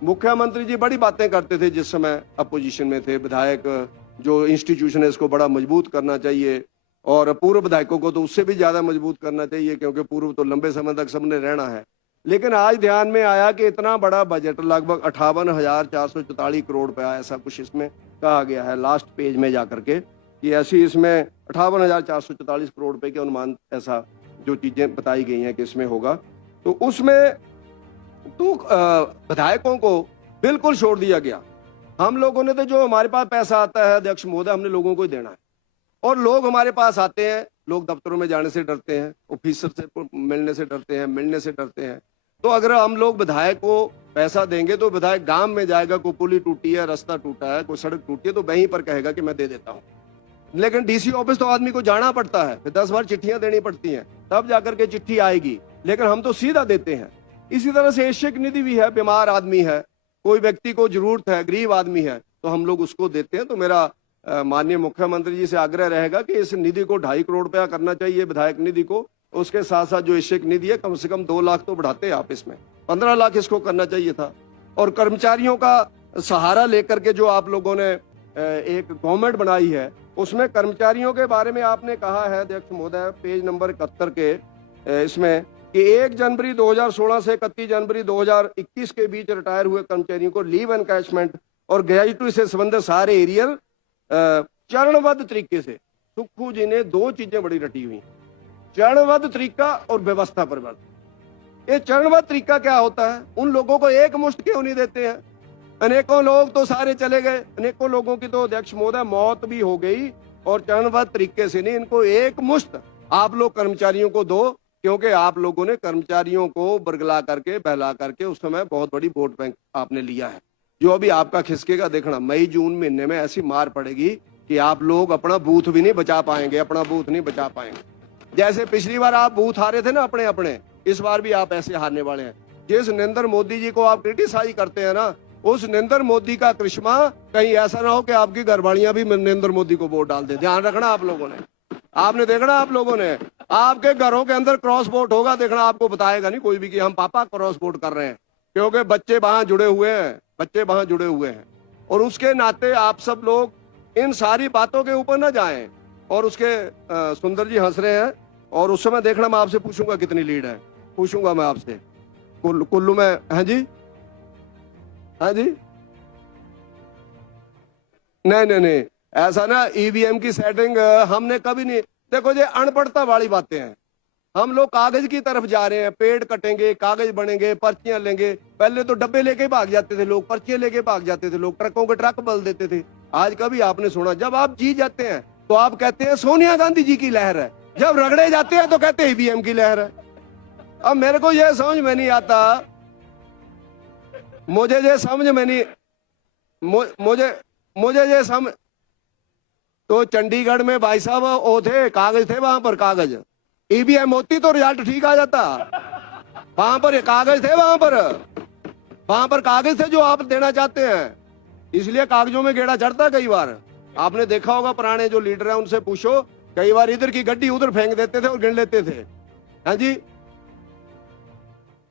मुख्यमंत्री जी बड़ी बातें करते थे जिस समय अपोजिशन में थे। विधायक जो इंस्टीट्यूशन है इसको बड़ा मजबूत करना चाहिए, और पूर्व विधायकों को तो उससे भी ज्यादा मजबूत करना चाहिए, क्योंकि पूर्व तो लंबे समय तक सबने रहना है। लेकिन आज ध्यान में आया कि इतना बड़ा बजट, लगभग 58,444 करोड़ रुपया, ऐसा कुछ इसमें कहा गया है लास्ट पेज में जाकर के, कि ऐसी इसमें 58,444 करोड़ रुपए के अनुमान, ऐसा जो चीजें बताई गई हैं कि इसमें होगा। तो उसमें तो विधायकों को बिल्कुल छोड़ दिया गया। हम लोगों ने तो जो हमारे पास पैसा आता है अध्यक्ष महोदय, हमने लोगों को ही देना है। और लोग हमारे पास आते हैं, लोग दफ्तरों में जाने से डरते हैं, ऑफिसर से मिलने से डरते हैं, मिलने से डरते हैं। तो अगर हम लोग विधायक को पैसा देंगे तो विधायक गांव में जाएगा, कोई पुली टूटी है, रास्ता टूटा है, कोई सड़क टूटी है, तो वहीं पर कहेगा कि मैं दे देता हूँ। लेकिन डीसी ऑफिस तो आदमी को जाना पड़ता है, फिर 10 बार चिट्ठियां देनी पड़ती हैं, तब जाकर के चिट्ठी आएगी। लेकिन हम तो सीधा देते हैं। इसी तरह से एशियक निधि भी है, बीमार आदमी है, कोई व्यक्ति को जरूरत है, गरीब आदमी है, तो हम लोग उसको देते हैं। तो मेरा माननीय मुख्यमंत्री जी से आग्रह रहेगा कि इस निधि को 2.5 करोड़ रुपया करना चाहिए, विधायक निधि को। उसके साथ साथ जो एशियक निधि है, कम से कम 2 लाख तो बढ़ाते आप इसमें, 15 लाख इसको करना चाहिए था। और कर्मचारियों का सहारा लेकर के जो आप लोगों ने एक गवर्नमेंट बनाई है, उसमें कर्मचारियों के बारे में आपने कहा है अध्यक्ष महोदय, पेज नंबर 71 के इसमें, कि 1 जनवरी 2016 से 31 जनवरी 2021 के बीच रिटायर हुए कर्मचारियों को लीव एनकैशमेंट और ग्रेजुएटी से संबंधित सारे एरियर चरणबद्ध तरीके से। सुक्खू जी ने 2 चीजें बड़ी रटी हुई, चरणबद्ध तरीका और व्यवस्था परिवर्तन। ये चरणबद्ध तरीका क्या होता है? उन लोगों को एक मुश्त क्यों नहीं देते हैं? अनेकों लोग तो सारे चले गए, अनेकों लोगों की तो अध्यक्ष महोदय मौत भी हो गई, और चरणबद्ध तरीके से नहीं, इनको एक मुश्त आप लोग कर्मचारियों को दो, क्योंकि आप लोगों ने कर्मचारियों को बरगला करके, बहला करके उस समय बहुत बड़ी वोट बैंक आपने लिया है। जो अभी आपका खिसकेगा देखना, मई जून महीने में ऐसी मार पड़ेगी कि आप लोग अपना बूथ भी नहीं बचा पाएंगे, अपना बूथ नहीं बचा पाएंगे। जैसे पिछली बार आप बूथ हारे थे ना अपने अपने, इस बार भी आप ऐसे हारने वाले हैं। जिस नरेंद्र मोदी जी को आप क्रिटिसाइज करते हैं ना, उस नरेंद्र मोदी का करिश्मा कहीं ऐसा ना हो कि आपकी घरवालियां भी नरेंद्र मोदी को वोट डाल दे। ध्यान रखना आप लोगों ने, आपने देखना, आप लोगों ने, आपके घरों के अंदर क्रॉस वोट होगा, देखना आपको बताएगा नहीं कोई भी कि हम पापा क्रॉस वोट कर रहे हैं, क्योंकि बच्चे वहां जुड़े हुए हैं, बच्चे वहां जुड़े हुए हैं। और उसके नाते आप सब लोग इन सारी बातों के ऊपर ना जाएं। और उसके सुंदर जी हंस रहे हैं, और उस समय देखना मैं आपसे पूछूंगा कितनी लीड है, पूछूंगा मैं आपसे कुल्लू में। हाँ जी, हाँ जी, नहीं नहीं नहीं, ऐसा ना ईवीएम की सेटिंग हमने कभी नहीं। देखो ये अनपढ़ता वाली बातें हैं। हम लोग कागज की तरफ जा रहे हैं, पेड़ कटेंगे, कागज बनेंगे, पर्चियां लेंगे। पहले तो डब्बे लेके भाग जाते थे लोग, पर्चियां लेके भाग जाते थे लोग, ट्रकों के ट्रक बदल देते थे। आज कभी आपने सुना? जब आप जीत जाते हैं तो आप कहते हैं सोनिया गांधी जी की लहर है, जब रगड़े जाते हैं तो कहते हैं ईवीएम की लहर है। अब मेरे को यह समझ में नहीं आता, मुझे ये समझ में नहीं, मुझे ये समझ। तो चंडीगढ़ में भाई साहब वो थे, कागज थे वहां पर, कागज। ईवीएम होती तो रिजल्ट ठीक आ जाता। वहां पर कागज थे, वहां पर कागज थे जो आप देना चाहते हैं, इसलिए कागजों में गेड़ा चढ़ता। कई बार आपने देखा होगा, पुराने जो लीडर हैं उनसे पूछो, कई बार इधर की गड्डी उधर फेंक देते थे और गिन लेते थे। हाँ जी,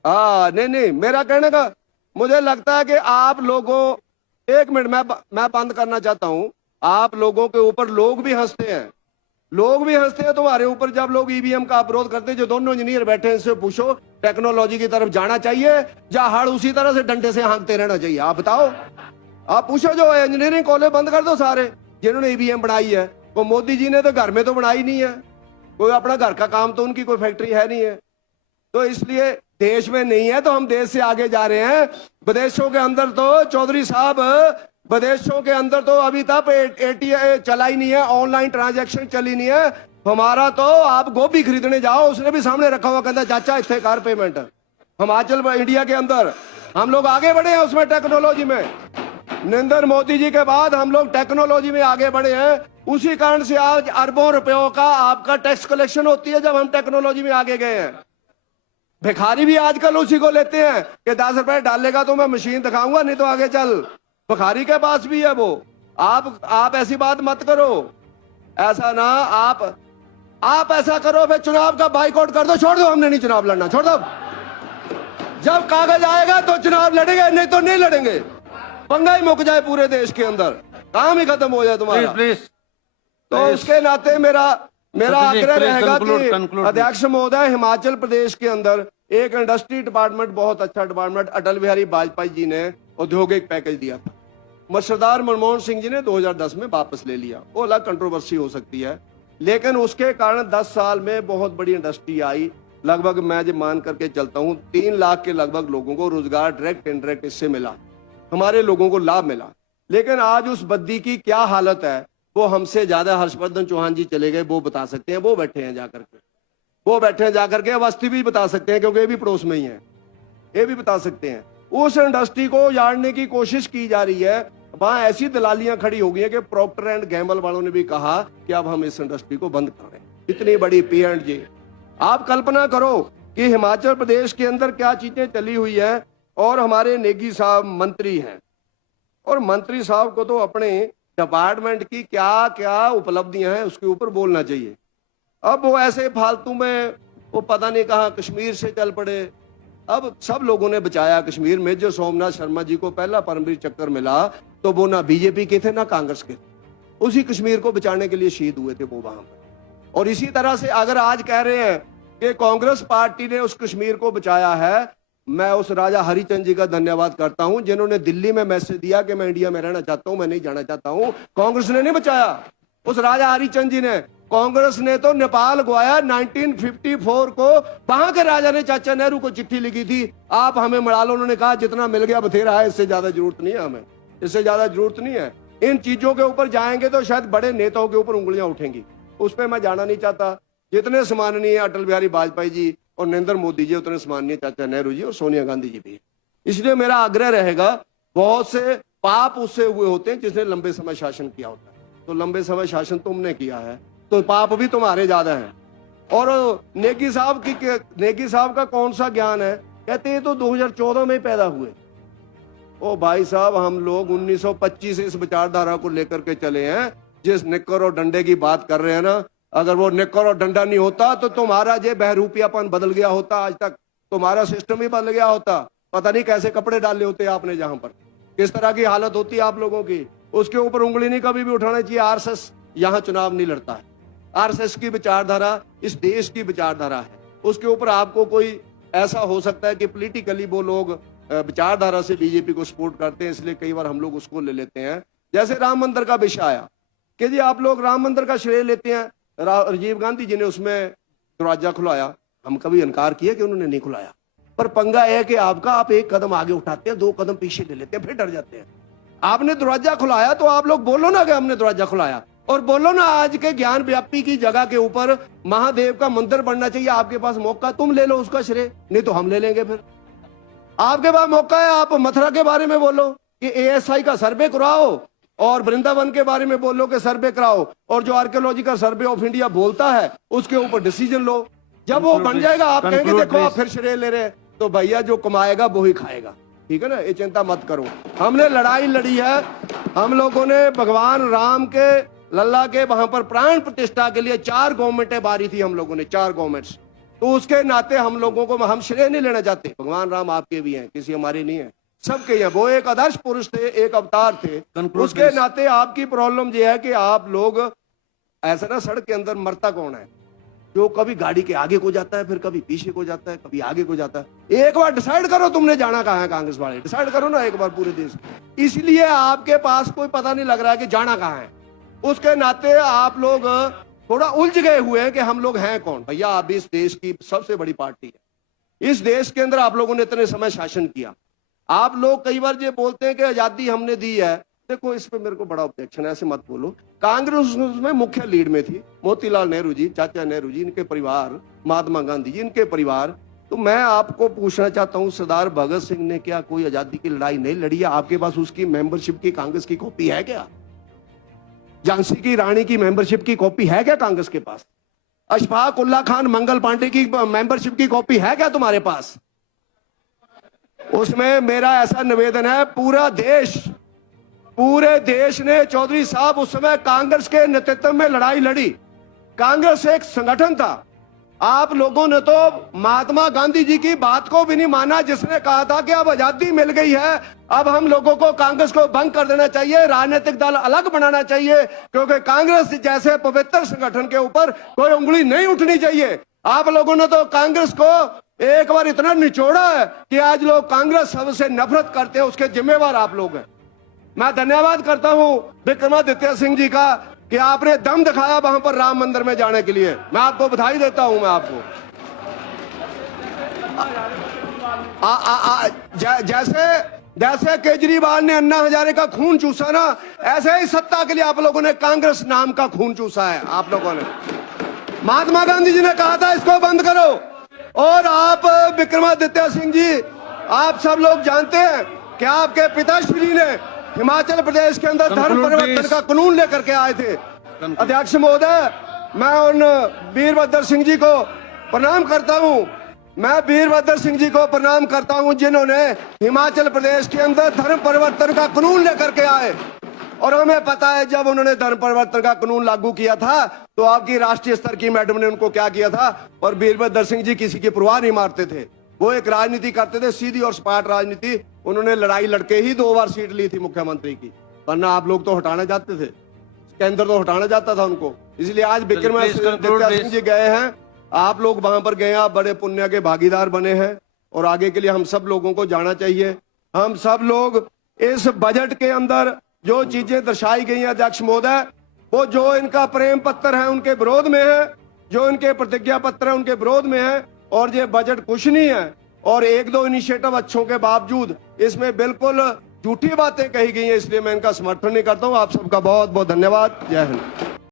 हाँ, नहीं, मेरा कहने का, मुझे लगता है कि आप लोगों, 1 मिनट मैं बंद करना चाहता हूं। आप लोगों के ऊपर लोग भी हंसते हैं, लोग भी हंसते हैं तुम्हारे ऊपर जब लोग ईवीएम का विरोध करते हैं। जो दोनों इंजीनियर बैठे हैं इनसे पूछो, टेक्नोलॉजी की तरफ जाना चाहिए या हड़ उसी तरह से डंडे से हाँकते रहना चाहिए? आप बताओ, आप पूछो। जो इंजीनियरिंग कॉलेज बंद कर दो सारे, जिन्होंने ईवीएम बनाई है। वो मोदी जी ने तो घर में तो बनाई नहीं है, कोई अपना घर का काम तो उनकी कोई फैक्ट्री है नहीं है। तो इसलिए देश में नहीं है तो हम देश से आगे जा रहे हैं। विदेशों के अंदर तो चौधरी साहब, विदेशों के अंदर तो अभी तक एटीएम चला ही नहीं है, ऑनलाइन ट्रांजैक्शन चली नहीं है। हमारा तो आप गोभी खरीदने जाओ, उसने भी सामने रखा हुआ, कहता चाचा इतने कार पेमेंट। हिमाचल इंडिया के अंदर हम लोग आगे बढ़े हैं उसमें, टेक्नोलॉजी में। नरेंद्र मोदी जी के बाद हम लोग टेक्नोलॉजी में आगे बढ़े हैं। उसी कारण से आज अरबों रुपयों का आपका टैक्स कलेक्शन होती है, जब हम टेक्नोलॉजी में आगे गए हैं। भिखारी भी आजकल उसी को लेते हैं कि 10 रुपए डालेगा तो मैं मशीन दिखाऊंगा, नहीं तो आगे चल। भिखारी के पास भी है वो। आप ऐसी बात मत करो, ऐसा ना, आप ऐसा करो, फिर चुनाव का बाइकआउट कर दो, छोड़ दो, हमने नहीं चुनाव लड़ना, छोड़ दो। जब कागज आएगा तो चुनाव लड़ेंगे, नहीं तो नहीं लड़ेंगे। पंगा ही मुक जाए पूरे देश के अंदर, काम ही खत्म हो जाए तुम्हारा। प्लीज, तो उसके नाते मेरा आग्रह रहेगा कि अध्यक्ष महोदय, हिमाचल प्रदेश के अंदर एक इंडस्ट्री डिपार्टमेंट, बहुत अच्छा डिपार्टमेंट अटल बिहारी वाजपेयी जी ने औद्योगिक पैकेज दिया था। सरदार मनमोहन सिंह जी ने 2010 में वापस ले लिया। वो अलग कंट्रोवर्सी हो सकती है, लेकिन उसके कारण 10 साल में बहुत बड़ी इंडस्ट्री आई। लगभग मैं जो मान करके चलता हूँ 3 लाख के लगभग लोगों को रोजगार डायरेक्ट इनडायरेक्ट इससे मिला, हमारे लोगों को लाभ मिला। लेकिन आज उस बद्दी की क्या हालत है वो हमसे ज्यादा हर्षवर्धन चौहान जी चले गए, वो बता सकते हैं। वो बैठे हैं जाकर के, वो बैठे हैं जाकर के, अवस्थी भी बता सकते हैं क्योंकि ये भी पड़ोस में ही है, ये भी बता सकते हैं। उस इंडस्ट्री को उजाड़ने की कोशिश की जा रही है। वहां ऐसी दलालियां खड़ी हो गई है कि प्रॉक्टर एंड गैम्बल वालों ने भी कहा कि अब हम इस इंडस्ट्री को बंद कर रहे हैं। इतनी बड़ी P&G। आप कल्पना करो कि हिमाचल प्रदेश के अंदर क्या चीजें चली हुई है, और हमारे नेगी साहब मंत्री हैं, और मंत्री साहब को तो अपने डिपार्टमेंट की क्या क्या उपलब्धियां हैं उसके ऊपर बोलना चाहिए। अब वो ऐसे फालतू में वो पता नहीं कहां कश्मीर से चल पड़े। अब सब लोगों ने बचाया कश्मीर। मेजर सोमनाथ शर्मा जी को पहला परमवीर चक्कर मिला तो वो ना बीजेपी के थे ना कांग्रेस के थे, उसी कश्मीर को बचाने के लिए शहीद हुए थे वो वहां पर। और इसी तरह से अगर आज कह रहे हैं कि कांग्रेस पार्टी ने उस कश्मीर को बचाया है, मैं उस राजा हरिचंद जी का धन्यवाद करता हूं जिन्होंने दिल्ली में मैसेज दिया कि मैं इंडिया में रहना चाहता हूं, मैं नहीं जाना चाहता हूं। कांग्रेस ने नहीं बचाया, उस राजा हरिचंद जी ने। कांग्रेस ने तो नेपाल गवाया 1954 को। वहां के राजा ने चाचा नेहरू को चिट्ठी लिखी थी, आप हमें मरा लो। उन्होंने कहा जितना मिल गया बथेरा है, इससे ज्यादा जरूरत नहीं है हमें, इससे ज्यादा जरूरत नहीं है। इन चीजों के ऊपर जाएंगे तो शायद बड़े नेताओं के ऊपर उंगलियां उठेंगी, उस पर मैं जाना नहीं चाहता। जितने सम्माननीय अटल बिहारी वाजपेयी जी और नरेंद्र मोदी जी, उतने सम्माननीय चाचा नेहरू जी और सोनिया गांधी जी भी। इसलिए मेरा आग्रह रहेगा, बहुत से पाप उससे हुए होते हैं जिसने लंबे समय शासन किया होता है। तो लंबे समय शासन तुमने किया है तो पाप भी तुम्हारे ज्यादा हैं। और नेगी साहब का कौन सा ज्ञान है, कहते हैं तो 2014 में पैदा हुए। ओ भाई साहब, हम लोग 1925 से इस विचारधारा को लेकर के चले हैं। जिस निक्कर और डंडे की बात कर रहे हैं ना, अगर वो निक्कर और डंडा नहीं होता तो तुम्हारा ये बहरूपियापन बदल गया होता, आज तक तुम्हारा सिस्टम ही बदल गया होता। पता नहीं कैसे कपड़े डाले होते आपने, जहां पर किस तरह की हालत होती आप लोगों की। उसके ऊपर उंगली नहीं कभी भी उठाना चाहिए। आरएसएस यहाँ चुनाव नहीं लड़ता है। आरएसएस की विचारधारा इस देश की विचारधारा है। उसके ऊपर आपको कोई ऐसा हो सकता है कि पॉलिटिकली वो लोग विचारधारा से बीजेपी को सपोर्ट करते हैं, इसलिए कई बार हम लोग उसको ले लेते हैं। जैसे राम मंदिर का विषय आया कि जी आप लोग राम मंदिर का श्रेय लेते हैं, राजीव गांधी जी ने उसमें दरवाजा खुलाया। हम कभी इनकार किया कि उन्होंने नहीं खुलाया, पर पंगा है कि आप एक कदम आगे उठाते हैं, 2 कदम पीछे ले लेते हैं, फिर डर जाते हैं। आपने दरवाजा खुलाया तो आप लोग बोलो ना कि हमने दरवाजा खुलाया, और बोलो ना आज के ज्ञान व्यापी की जगह के ऊपर महादेव का मंदिर बनना चाहिए। आपके पास मौका, तुम ले लो उसका श्रेय, नहीं तो हम ले लेंगे। फिर आपके पास मौका है, आप मथुरा के बारे में बोलो कि ASI का सर्वे कराओ, और वृंदावन के बारे में बोलो कि सर्वे कराओ, और जो आर्कियोलॉजिकल सर्वे ऑफ इंडिया बोलता है उसके ऊपर डिसीजन लो। जब वो बन जाएगा आप कहेंगे देखो आप फिर श्रेय ले रहे हैं, तो भैया जो कमाएगा वो ही खाएगा। ठीक है ना, ये चिंता मत करो। हमने लड़ाई लड़ी है, हम लोगों ने भगवान राम के लल्ला के वहां पर प्राण प्रतिष्ठा के लिए 4 गवर्नमेंटें बारी थी हम लोगों ने, 4 गवर्नमेंट्स। तो उसके नाते हम लोगों को, हम श्रेय नहीं लेना चाहते। भगवान राम आपके भी हैं, किसी हमारे नहीं है, सबके हैं। वो एक आदर्श पुरुष थे, एक अवतार थे। उसके नाते आपकी प्रॉब्लम ये है कि आप लोग ऐसा ना, सड़क के अंदर मरता कौन है? जो कभी गाड़ी के आगे को जाता है, फिर कभी पीछे को जाता है, कभी आगे को जाता है। एक बार डिसाइड करो तुमने जाना कहां है। कांग्रेस वाले डिसाइड करो ना एक बार पूरे देश। इसलिए आपके पास कोई पता नहीं लग रहा है कि जाना कहां है। उसके नाते आप लोग थोड़ा उलझ गए हुए हैं कि हम लोग हैं कौन। भैया आप इस देश की सबसे बड़ी पार्टी है। इस देश के अंदर आप लोगों ने इतने समय शासन किया। आप लोग कई बार ये बोलते हैं कि आजादी हमने दी है। देखो इस पे मेरे को बड़ा ऑब्जेक्शन है, ऐसे मत बोलो। कांग्रेस में मुख्य लीड में थी मोतीलाल नेहरू जी, चाचा नेहरू जी, इनके परिवार, महात्मा गांधी जी, इनके परिवार। तो मैं आपको पूछना चाहता हूं, सरदार भगत सिंह ने क्या कोई आजादी की लड़ाई नहीं लड़ी है? आपके पास उसकी मेंबरशिप की कांग्रेस की कॉपी है क्या? झांसी की रानी की मेंबरशिप की कॉपी है क्या कांग्रेस के पास? अशफाक उल्ला खान मंगल पांडे की मेंबरशिप की कॉपी है क्या तुम्हारे पास? उसमें मेरा ऐसा निवेदन है, पूरे देश ने, चौधरी साहब उस समय कांग्रेस के नेतृत्व में लड़ाई लड़ी। कांग्रेस एक संगठन था। आप लोगों ने तो महात्मा गांधी जी की बात को भी नहीं माना, जिसने कहा था कि अब आजादी मिल गई है, अब हम लोगों को कांग्रेस को भंग कर देना चाहिए, राजनीतिक दल अलग बनाना चाहिए, क्योंकि कांग्रेस जैसे पवित्र संगठन के ऊपर कोई उंगली नहीं उठनी चाहिए। आप लोगों ने तो कांग्रेस को एक बार इतना निचोड़ा है कि आज लोग कांग्रेस सबसे नफरत करते हैं। उसके जिम्मेवार आप लोग हैं। मैं धन्यवाद करता हूं विक्रमादित्य सिंह जी का कि आपने दम दिखाया वहां पर राम मंदिर में जाने के लिए। मैं आपको बधाई देता हूं। मैं आपको जैसे केजरीवाल ने अन्ना हजारे का खून चूसा ना, ऐसे ही सत्ता के लिए आप लोगों ने कांग्रेस नाम का खून चूसा है। आप लोगों ने, महात्मा गांधी जी ने कहा था इसको बंद करो, और आप विक्रमादित्य सिंह जी, आप सब लोग जानते हैं कि आपके पिताश्री ने हिमाचल प्रदेश के अंदर धर्म परिवर्तन का कानून लेकर के आए थे। अध्यक्ष महोदय, मैं उन वीरभद्र सिंह जी को प्रणाम करता हूं। मैं वीरभद्र सिंह जी को प्रणाम करता हूं जिन्होंने हिमाचल प्रदेश के अंदर धर्म परिवर्तन का कानून लेकर के आए। और हमें पता है जब उन्होंने धर्म परिवर्तन का कानून लागू किया था तो आपकी राष्ट्रीय स्तर की मैडम ने उनको क्या किया था। और वीरभद्र सिंह जी किसी की परवाह नहीं मारते थे, वो एक राजनीति करते थे, सीधी और सपाट राजनीति। उन्होंने लड़ाई लड़के ही 2 बार सीट ली थी मुख्यमंत्री की, वरना आप लोग तो हटाना चाहते थे, केंद्र तो हटाना चाहता था उनको। इसलिए आज विक्रमादित्य सिंह जी गए हैं, आप लोग वहां पर गए, आप बड़े पुण्य के भागीदार बने हैं और आगे के लिए हम सब लोगों को जाना चाहिए। हम सब लोग इस बजट के अंदर जो चीजें दर्शाई गई हैं अध्यक्ष महोदय, वो जो इनका प्रेम पत्र है उनके विरोध में है, जो इनके प्रतिज्ञा पत्र है उनके विरोध में है। और ये बजट कुछ नहीं है। और 1-2 इनिशिएटिव अच्छों के बावजूद इसमें बिल्कुल झूठी बातें कही गई हैं, इसलिए मैं इनका समर्थन नहीं करता हूं। आप सबका बहुत बहुत धन्यवाद। जय हिंद।